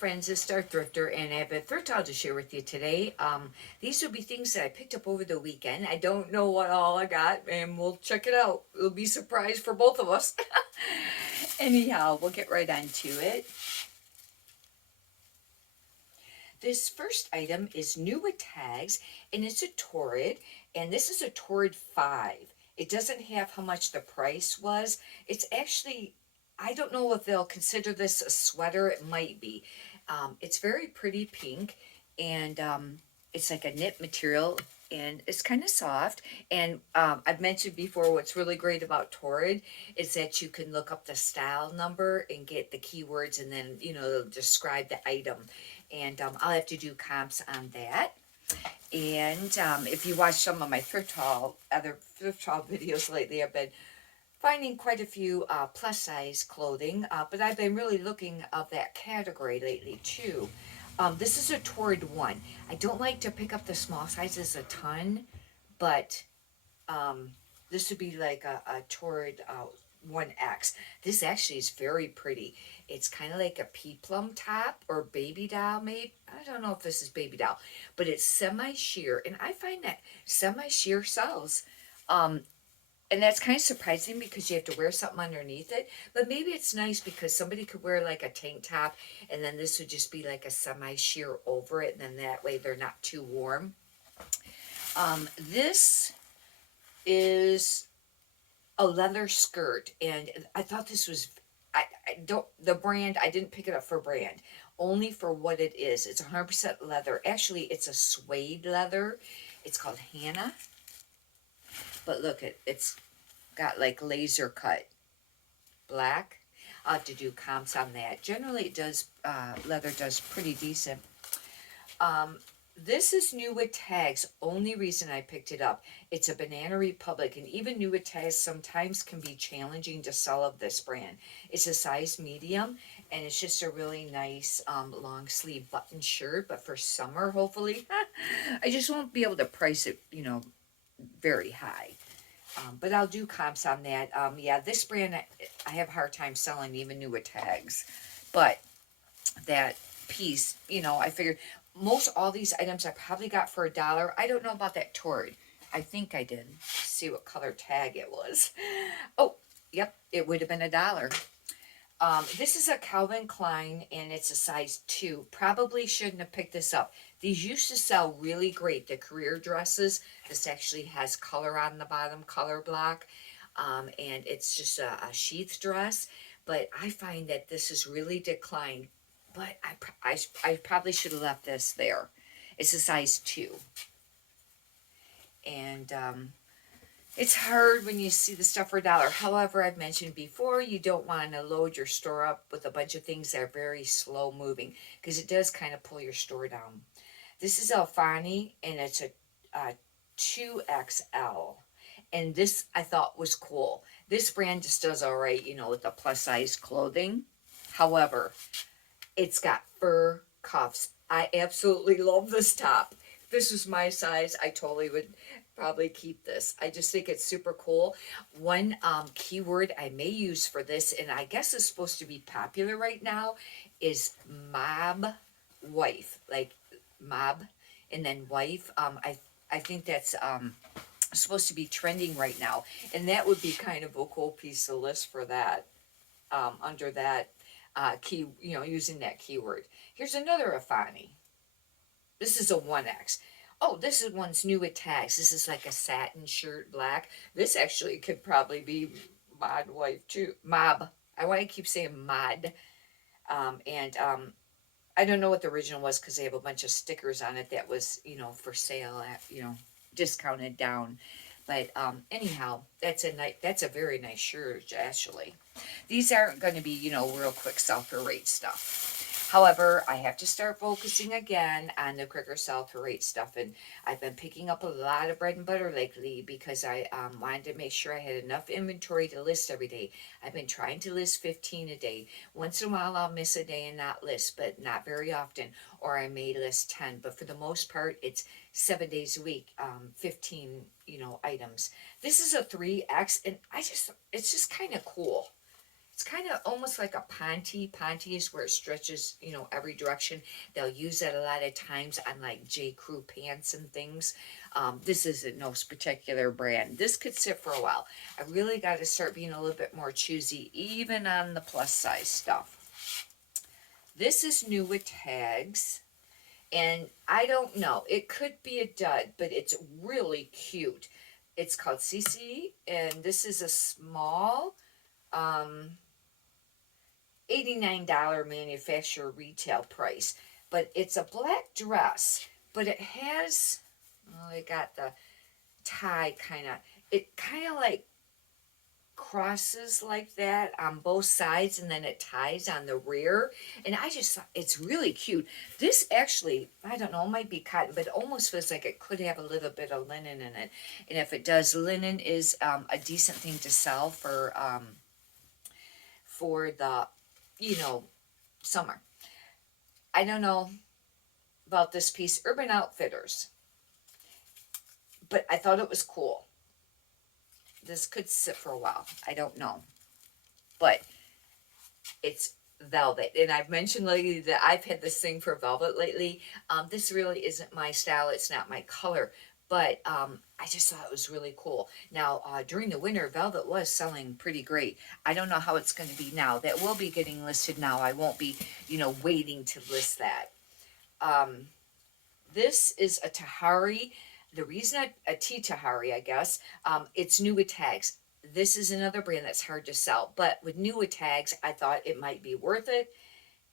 friends, it's Star Thrifter, and I have a thrift haul to share with you today. These will be things that I picked up over the weekend. I don't know what all I got, and we'll check it out. It'll be a surprise for both of us. Anyhow, we'll get right on to it. This first item is new with tags, and it's a Torrid, and this is a Torrid 5. It doesn't have how much the price was. It's actually, I don't know if they'll consider this a sweater. It might be. It's very pretty pink, and it's like a knit material, and it's kind of soft. And I've mentioned before, what's really great about Torrid is that you can look up the style number and get the keywords, and then, describe the item. And I'll have to do comps on that. And if you watch some of my other thrift haul videos lately, I've been finding quite a few plus size clothing, but I've been really looking of that category lately too. This is a Torrid 1. I don't like to pick up the small sizes a ton, but this would be like a Torrid 1X. This actually is very pretty. It's kind of like a peplum top or baby doll maybe. I don't know if this is baby doll, but it's semi-sheer, and I find that semi-sheer sells. And that's kind of surprising because you have to wear something underneath it. But maybe it's nice because somebody could wear like a tank top, and then this would just be like a semi-sheer over it, and then that way they're not too warm. This is a leather skirt, and I thought this was, I don't, the brand, I didn't pick it up for brand, only for what it is. It's 100% leather. Actually, it's a suede leather. It's called Hannah. But look, it's got like laser cut black. I'll have to do comps on that. Generally, it does, leather does pretty decent. This is new with tags. Only reason I picked it up. It's a Banana Republic, and even new with tags sometimes can be challenging to sell of this brand. It's a size medium, and it's just a really nice long sleeve button shirt, but for summer, hopefully. I just won't be able to price it, very high. But I'll do comps on that. Yeah, this brand, I have a hard time selling even new with tags. But that piece, I figured most all these items I probably got for $1. I don't know about that Torrid. I think I did. See what color tag it was. Oh, yep, it would have been $1. This is a Calvin Klein, and it's a size 2. Probably shouldn't have picked this up. These used to sell really great, the career dresses. This actually has color on the bottom, color block, and it's just a sheath dress. But I find that this has really declined, but I probably should have left this there. It's a size 2. And it's hard when you see the stuff for $1. However, I've mentioned before, you don't want to load your store up with a bunch of things that are very slow moving, because it does kind of pull your store down. This is Alfani, and it's a 2XL. And this I thought was cool. This brand just does all right, with the plus size clothing. However, it's got fur cuffs. I absolutely love this top. If this was my size, I totally would probably keep this. I just think it's super cool. One keyword I may use for this, and I guess is supposed to be popular right now, is mob wife. Like mob and then wife. I think that's supposed to be trending right now, and that would be kind of a cool piece of list for that, under that key, using that keyword. Here's another Afani. This is a 1X. Oh, this is one's new with tags. This is like a satin shirt, black. This actually could probably be mod wife too. Mob. I want to keep saying mod. And I don't know what the original was because they have a bunch of stickers on it that was, for sale at, discounted down. But anyhow, that's a very nice shirt, actually. These aren't going to be, real quick sell-through rate stuff. However, I have to start focusing again on the quicker sell-through rate stuff, and I've been picking up a lot of bread and butter lately because I wanted to make sure I had enough inventory to list every day. I've been trying to list 15 a day. Once in a while, I'll miss a day and not list, but not very often, or I may list 10. But for the most part, it's 7 days a week, 15, items. This is a 3X, and it's just kind of cool. It's kind of almost like a ponte. Ponte is where it stretches, every direction. They'll use it a lot of times on like J. Crew pants and things. This isn't no particular brand. This could sit for a while. I really got to start being a little bit more choosy, even on the plus size stuff. This is new with tags. And I don't know, it could be a dud, but it's really cute. It's called CC, and this is a small, um, $89 manufacturer retail price. But it's a black dress, but it has, oh, it got the tie it kind of like crosses like that on both sides, and then it ties on the rear, and I just thought it's really cute. This actually, I don't know, it might be cotton, but it almost feels like it could have a little bit of linen in it. And if it does, linen is a decent thing to sell for the summer. I don't know about this piece, Urban Outfitters, but I thought it was cool. This could sit for a while, I don't know, but it's velvet. And I've mentioned lately that I've had this thing for velvet lately. This really isn't my style, it's not my color, but I just thought it was really cool. Now, during the winter, velvet was selling pretty great. I don't know how it's going to be now. That will be getting listed now. I won't be, waiting to list that. This is a Tahari. The reason a tea Tahari, I guess, it's new with tags. This is another brand that's hard to sell, but with new with tags, I thought it might be worth it.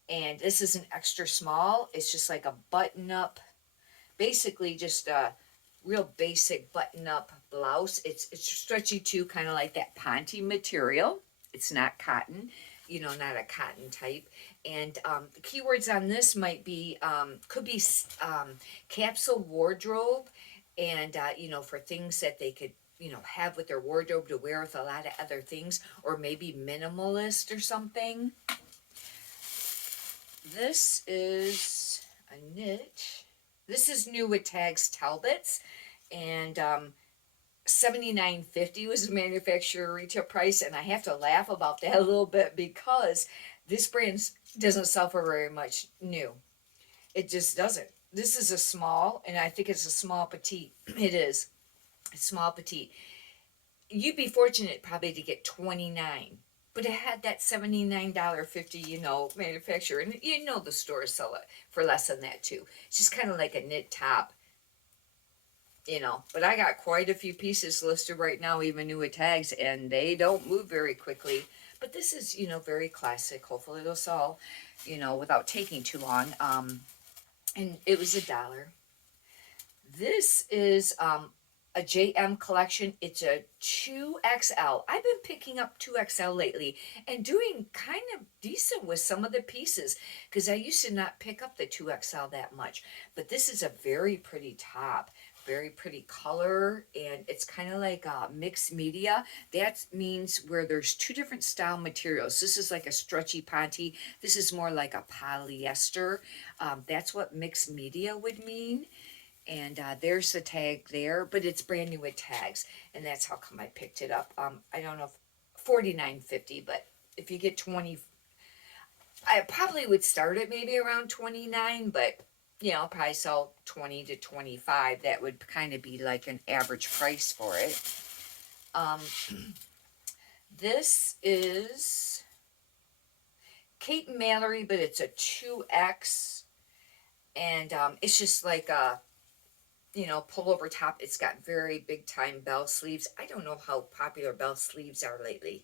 And this is an extra small. It's just like a button up, basically just a real basic button up blouse. It's stretchy too, kind of like that ponte material. It's not cotton, not a cotton type. And the keywords on this might be, could be capsule wardrobe, and for things that they could have with their wardrobe to wear with a lot of other things, or maybe minimalist or something. This is a knit. This is new with tags, Talbots, and $79.50 was the manufacturer retail price, and I have to laugh about that a little bit because this brand doesn't sell for very much new. It just doesn't. This is a small, and I think it's a small petite. It is a small petite. You'd be fortunate probably to get 29, but it had that $79.50, manufacturer, and the stores sell it for less than that too. It's just kind of like a knit top, But I got quite a few pieces listed right now, even new with tags, and they don't move very quickly. But this is, very classic. Hopefully it'll sell, without taking too long. And it was $1. This is a JM collection. It's a 2XL. I've been picking up 2XL lately and doing kind of decent with some of the pieces because I used to not pick up the 2XL that much. But this is a very pretty top, very pretty color, and it's kind of like mixed media. That means where there's two different style materials. This is like a stretchy ponte. This is more like a polyester. That's what mixed media would mean. And there's the tag there, but it's brand new with tags, and that's how come I picked it up. I don't know if $49.50, but if you get 20, I probably would start at maybe around 29, but probably sell 20 to 25. That would kind of be like an average price for it. This is Kate and Mallory, but it's a 2X, and it's just like a pullover top. It's got very big time bell sleeves. I don't know how popular bell sleeves are lately.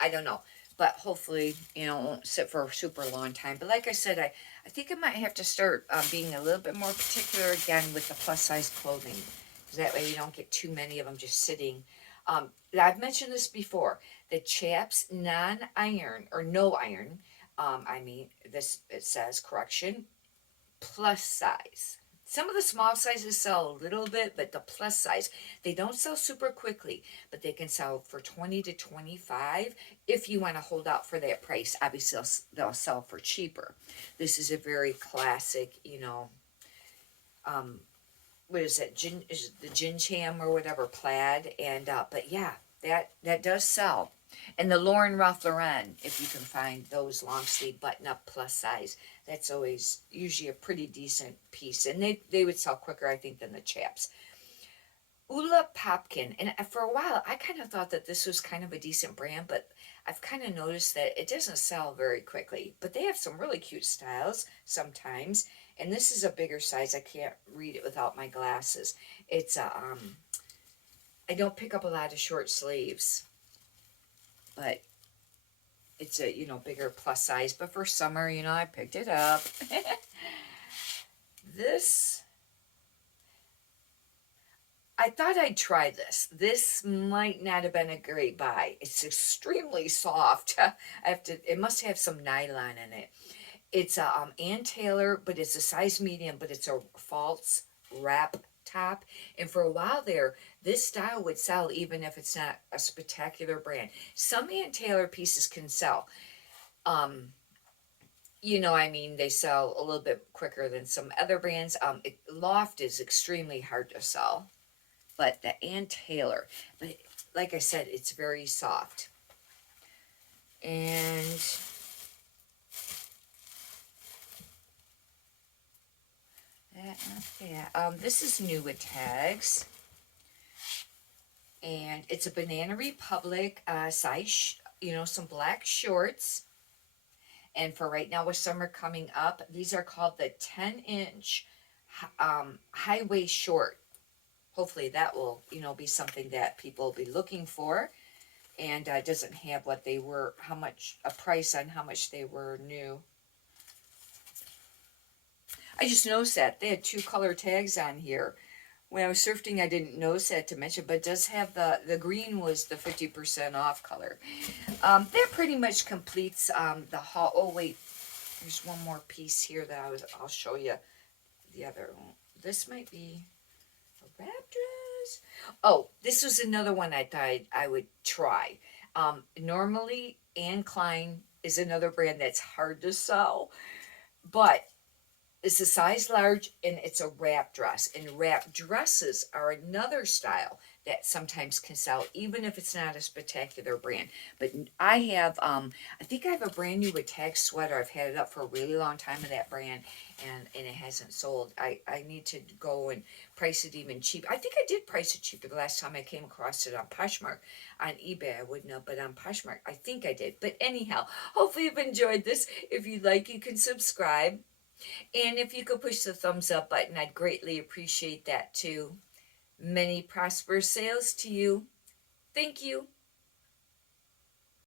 I don't know. But hopefully, it won't sit for a super long time. But like I said, I think I might have to start being a little bit more particular again with the plus size clothing. That way you don't get too many of them just sitting. I've mentioned this before. The Chaps non-iron, or no iron, it says, correction, plus size. Some of the small sizes sell a little bit, but the plus size, they don't sell super quickly, but they can sell for 20 to 25 if you want to hold out for that price. Obviously, they'll sell for cheaper. This is a very classic, what is it? Is it the Gin Cham or whatever, plaid, and but yeah, that does sell. And the Lauren Ralph Lauren, if you can find those long sleeve button up plus size, that's always usually a pretty decent piece. And they would sell quicker, I think, than the chaps. Ula Popkin, and for a while I kind of thought that this was kind of a decent brand, but I've kind of noticed that it doesn't sell very quickly. But they have some really cute styles sometimes, and this is a bigger size. I can't read it without my glasses. It's a I don't pick up a lot of short sleeves, but it's a bigger plus size. But for summer, I picked it up. This, I thought I'd try this. This might not have been a great buy. It's extremely soft. It must have some nylon in it. It's a Ann Taylor, but it's a size medium, but it's a false wrap top. And for a while there, this style would sell even if it's not a spectacular brand. Some Ann Taylor pieces can sell. They sell a little bit quicker than some other brands. Loft is extremely hard to sell, but the Ann Taylor, but like I said, it's very soft. And this is new with tags, and it's a Banana Republic size, some black shorts. And for right now, with summer coming up, these are called the 10-inch high waist short. Hopefully that will, be something that people will be looking for. And doesn't have what they were, a price on how much they were new. I just noticed that they had 2 color tags on here. When I was thrifting, I didn't notice that to mention, but it does have the green was the 50% off color. That pretty much completes the haul. Oh wait, there's one more piece here that I'll show you. The other one. This might be a wrap dress. Oh, this was another one I thought I would try. Normally, Anne Klein is another brand that's hard to sell, but it's a size large, and it's a wrap dress. And wrap dresses are another style that sometimes can sell, even if it's not a spectacular brand. But I have, I think I have a brand new with tag sweater. I've had it up for a really long time of that brand, and it hasn't sold. I need to go and price it even cheap. I think I did price it cheaper the last time I came across it on Poshmark. On eBay, I wouldn't know, but on Poshmark, I think I did. But anyhow, hopefully you've enjoyed this. If you'd like, you can subscribe. And if you could push the thumbs up button, I'd greatly appreciate that too. Many prosperous sales to you. Thank you.